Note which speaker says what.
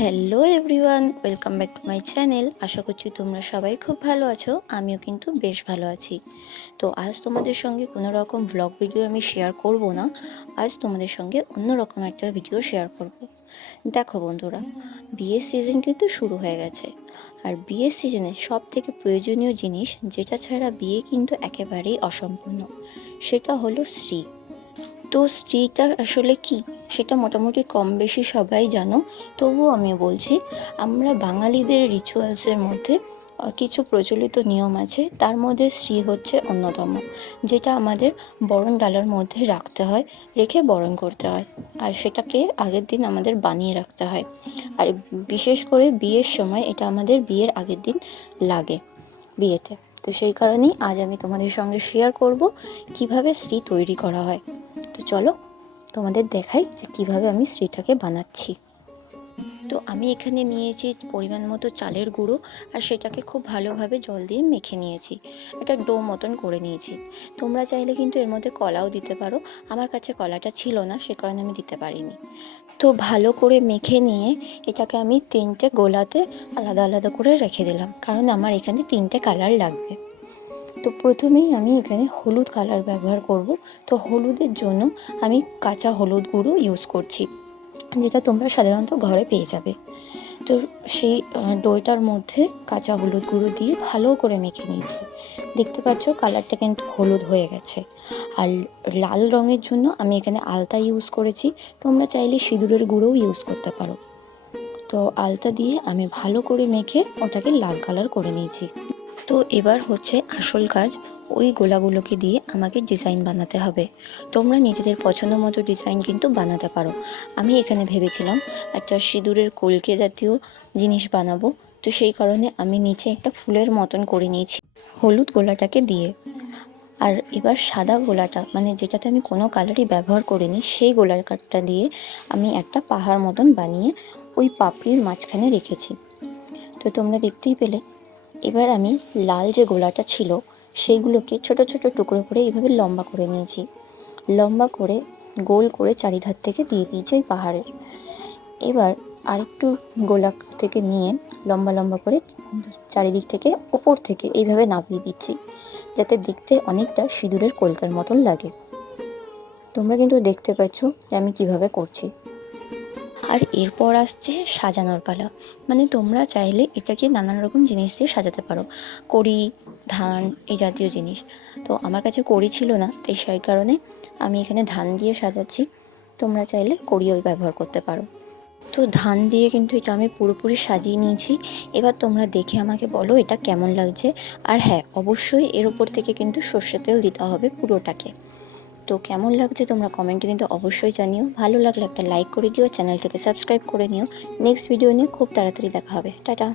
Speaker 1: Hello everyone welcome back to my channel আশা করছি তোমরা সবাই খুব ভালো আছো, আমিও কিন্তু বেশ ভালো আছি। তো আজ তোমাদের সঙ্গে কোনো রকম ব্লগ ভিডিও আমি শেয়ার করব না, আজ তোমাদের সঙ্গে অন্য রকম একটা ভিডিও শেয়ার করব। দেখো বন্ধুরা, বিয়ের সিজন কিন্তু শুরু হয়ে গেছে। আর বিয়ের সিজনে সব থেকে প্রয়োজনীয় জিনিস, যেটা ছাড়া বিয়ে কিন্তু একেবারেই অসম্পূর্ণ, সেটা হলো স্ত্রী। তো স্ত্রীটা আসলে কি? সেটা মোটামুটি কম বেশি সবাই জানো। তবুও আমি বলছি, আমরা বাঙালিদের রিচুয়ালসের মধ্যে কিছু প্রচলিত নিয়ম আছে। তার মধ্যে স্ত্রী হচ্ছে অন্যতম, যেটা আমাদের বরণ ডালার মধ্যে রাখতে হয়, রেখে বরণ করতে হয়। আর সেটাকে আগের দিন আমাদের বানিয়ে রাখতে হয়। আর বিশেষ করে বিয়ের সময় এটা আমাদের বিয়ের আগের দিন লাগে বিয়েতে। তো সেই কারণেই আজ আমি তোমাদের সঙ্গে শেয়ার করব, কীভাবে স্ত্রী তৈরি করা হয়। তো চলো তোমাদের দেখাই যে কীভাবে আমি স্ত্রীটাকে বানাচ্ছি। তো আমি এখানে নিয়েছি পরিমাণ মতো চালের গুঁড়ো আর সেটাকে খুব ভালোভাবে জল দিয়ে মেখে নিয়েছি। একটা ডো মতন করে নিয়েছি। তোমরা চাইলে কিন্তু এর মধ্যে কলাও দিতে পারো। আমার কাছে কলাটা ছিল না, সে কারণে আমি দিতে পারিনি। তো ভালো করে মেখে নিয়ে এটাকে আমি তিনটে গোলাতে আলাদা আলাদা করে রেখে দিলাম। কারণ আমার এখানে তিনটে কালার লাগবে। তো প্রথমেই আমি এখানে হলুদ কালার ব্যবহার করব। তো হলুদের জন্য আমি কাঁচা হলুদ গুঁড়ো ইউজ করছি, যেটা তোমরা সাধারণত ঘরে পেয়ে যাবে। তো সেই দইটার মধ্যে কাঁচা হলুদ গুঁড়ো দিয়ে ভালো করে মেখে নিয়েছি। দেখতে পাচ্ছ কালারটা কিন্তু হলুদ হয়ে গেছে। আর লাল রঙের জন্য আমি এখানে আলতা ইউজ করেছি। তোমরা চাইলে সিঁদুরের গুঁড়োও ইউজ করতে পারো। তো আলতা দিয়ে আমি ভালো করে মেখে ওটাকে লাল কালার করে নিয়েছি। তো এবার হচ্ছে আসল কাজ ওই গোলাগুলোকে দিয়ে আমাকে ডিজাইন বানাতে হবে। তোমরা নিজেদের পছন্দ মতো ডিজাইন কিন্তু বানাতে পারো। আমি এখানে ভেবেছিলাম একটা সিঁদুরের কলকে জাতীয় জিনিস বানাবো, তো সেই কারণে আমি নিচে একটা ফুলের মতন করে নিয়েছি, হলুদ গোলাটাকে দিয়ে। আর এবার সাদা গোলাটা মানে যেটাতে আমি কোনো কালারই ব্যবহার করিনি, সেই গোলার কাঠটা দিয়ে আমি একটা পাহাড় মতন বানিয়ে ওই পাপড়ির মাঝখানে রেখেছি। তো তোমরা দেখতেই পেলে এবার আমি লাল যে গোলাটা ছিল, সেইগুলোকে ছোট ছোট টুকরো করে এইভাবে লম্বা করে নিয়েছি। লম্বা করে, গোল করে চারিধার থেকে দিয়ে দিয়েছি ওই পাহাড়ের। এবার আরেকটু গোলা থেকে নিয়ে লম্বা লম্বা করে চারিদিক থেকে ওপর থেকে এইভাবে নামিয়ে দিচ্ছি, যাতে দেখতে অনেকটা সিঁদুরের কলকার মতন লাগে। তোমরা কিন্তু দেখতে পাচ্ছ যে আমি কীভাবে করছি। আর এরপর আসছে সাজানোর পালা। মানে তোমরা চাইলে এটাকে নানান রকম জিনিস দিয়ে সাজাতে পারো। কড়ি, ধান, এই জাতীয় জিনিস। তো আমার কাছে কড়ি ছিল না, তাই সেই কারণে আমি এখানে ধান দিয়ে সাজাচ্ছি। তোমরা চাইলে কড়িও ব্যবহার করতে পারো। তো ধান দিয়ে কিন্তু এটা আমি পুরোপুরি সাজিয়ে নিয়েছি। এবার তোমরা দেখে আমাকে বলো এটা কেমন লাগছে। আর হ্যাঁ অবশ্যই এর উপর থেকে কিন্তু সর্ষের তেল দিতে হবে পুরোটাকে। তো কেমন লাগছে তোমরা কমেন্টে কিন্তু অবশ্যই জানিও। ভালো লাগলে একটা লাইক করে দিও চ্যানেলটাকে সাবস্ক্রাইব করে নিও। নেক্সট ভিডিও নিয়ে খুব তাড়াতাড়ি দেখা হবে। টাটা।